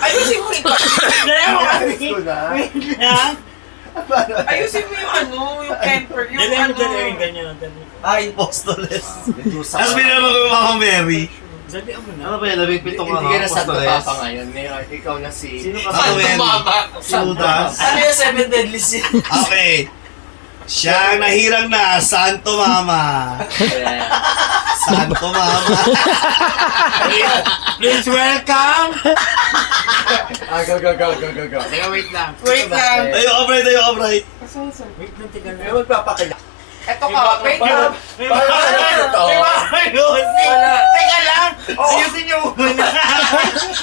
Ayusin mo rin kasi. Ayusin mo yung yung camper, yung ganyan. Impostoles. Medusa. Tapos binama ko yung Mama Mary. Sabi mo na. Ano ba yan? 15 Hindi ka ka na Santo Apostles. Papa ngayon. Ngayon, ikaw na si... Sino ka Santo Mary? Mama. Si Judas. Ano yung Seven Deadly Sins? Okay. Siya ang nahirang na Santo Mama. Santo Mama. Please welcome! Go. Teka, wait lang. Wait lang. Tayo ka, Bray. Tayo ka, Bray. Wait lang, teka May lang. magpapakila. Eto ka, wait lang. Teka lang! Ayusin niyo muna!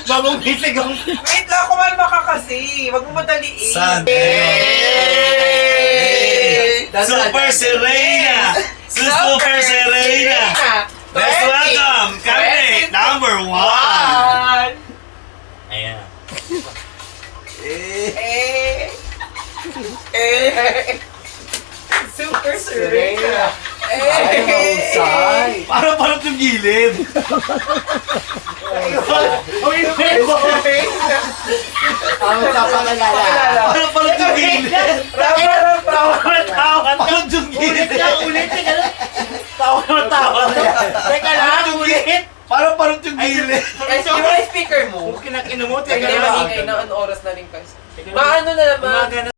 Bagong bisig ang... Wait lang, kumalma ka kasi. Wag mo madaliin. Santo. Super Serena. Super Serena. Let's welcome candidate number 1. Ayan. Super Serena. Ay, mahusay. Parang parang yung gilid. Ang magpapakalala. Parang parang yung gilid. Parang yung gilid. Ulit, teka lang. Tawa. Teka lang, ulit. Parang parang yung gilid. Yung mga speaker mo. Kung kinakino mo, Teka teka na lang. maingay na, ano oras na rin kasi. Maano na naman. Umaga na